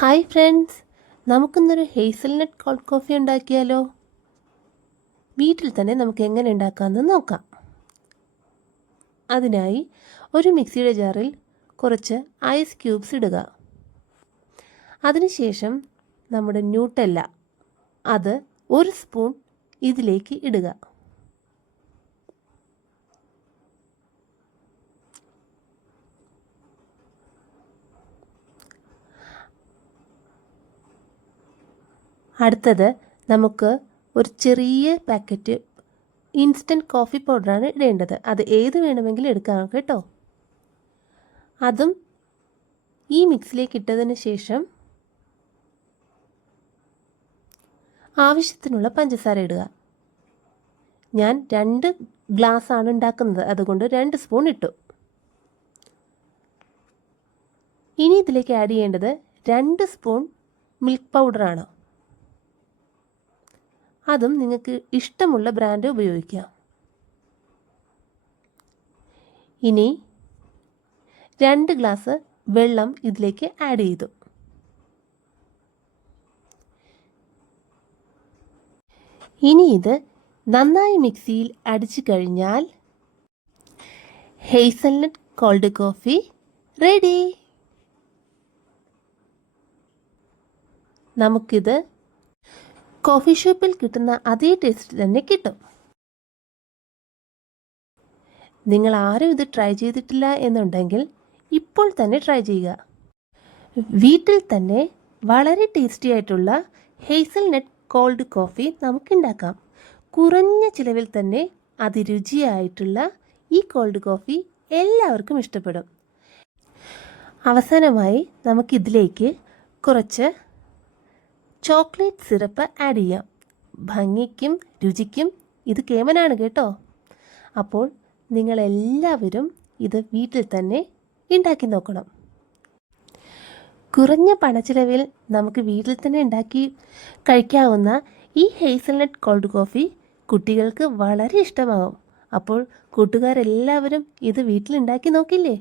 Hi friends, നമുക്കിന്നൊരു hazelnut cold coffee ഉണ്ടാക്കിയാലോ? വീട്ടിൽ തന്നെ നമുക്ക് എങ്ങനെ ഉണ്ടാക്കാമെന്ന് നോക്കാം. അതിനായി ഒരു മിക്സിയുടെ ജാറിൽ കുറച്ച് ഐസ് ക്യൂബ്സ് ഇടുക. അതിനുശേഷം നമ്മുടെ ന്യൂട്ടെല്ല അത് 1 സ്പൂൺ ഇതിലേക്ക് ഇടുക. അടുത്തത് നമുക്ക് ഒരു ചെറിയ പാക്കറ്റ് ഇൻസ്റ്റൻറ്റ് കോഫി പൗഡറാണ് ഇടേണ്ടത്. അത് ഏത് വേണമെങ്കിലും എടുക്കാം കേട്ടോ. അതും ഈ മിക്സിലേക്ക് ഇട്ടതിന് ശേഷം ആവശ്യത്തിനുള്ള പഞ്ചസാര ഇടുക. ഞാൻ 2 ഗ്ലാസ്സാണ് ഉണ്ടാക്കുന്നത്, അതുകൊണ്ട് 2 സ്പൂൺ ഇട്ടു. ഇനി ഇതിലേക്ക് ആഡ് ചെയ്യേണ്ടത് 2 സ്പൂൺ മിൽക്ക് പൗഡറാണ്. അതും നിങ്ങൾക്ക് ഇഷ്ടമുള്ള ബ്രാൻഡ് ഉപയോഗിക്കാം. ഇനി 2 ഗ്ലാസ് വെള്ളം ഇതിലേക്ക് ആഡ് ചെയ്തു. ഇനി ഇത് നന്നായി മിക്സിയിൽ അടിച്ചു കഴിഞ്ഞാൽ ഹേസൽനട്ട് കോൾഡ് കോഫി റെഡി. നമുക്കിത് കോഫി ഷോപ്പിൽ കിട്ടുന്ന അതേ ടേസ്റ്റ് തന്നെ കിട്ടും. നിങ്ങൾ ആരും ഇത് ട്രൈ ചെയ്തിട്ടില്ല എന്നുണ്ടെങ്കിൽ ഇപ്പോൾ തന്നെ ട്രൈ ചെയ്യുക. വീട്ടിൽ തന്നെ വളരെ ടേസ്റ്റി ആയിട്ടുള്ള ഹേസൽനട്ട് കോൾഡ് കോഫി നമുക്കുണ്ടാക്കാം. കുറഞ്ഞ ചിലവിൽ തന്നെ അതിരുചിയായിട്ടുള്ള ഈ കോൾഡ് കോഫി എല്ലാവർക്കും ഇഷ്ടപ്പെടും. അവസാനമായി നമുക്കിതിലേക്ക് കുറച്ച് ചോക്ലേറ്റ് സിറപ്പ് ആഡ് ചെയ്യാം. ഭംഗിക്കും രുചിക്കും ഇത് കേമനാണ് കേട്ടോ. അപ്പോൾ നിങ്ങളെല്ലാവരും ഇത് വീട്ടിൽ തന്നെ ഉണ്ടാക്കി നോക്കണം. കുറഞ്ഞ പണച്ചിലവിൽ നമുക്ക് വീട്ടിൽ തന്നെ ഉണ്ടാക്കി കഴിക്കാവുന്ന ഈ ഹേസൽനട്ട് കോൾഡ് കോഫി കുട്ടികൾക്ക് വളരെ ഇഷ്ടമാകും. അപ്പോൾ കൂട്ടുകാരെല്ലാവരും ഇത് വീട്ടിലുണ്ടാക്കി നോക്കില്ലേ?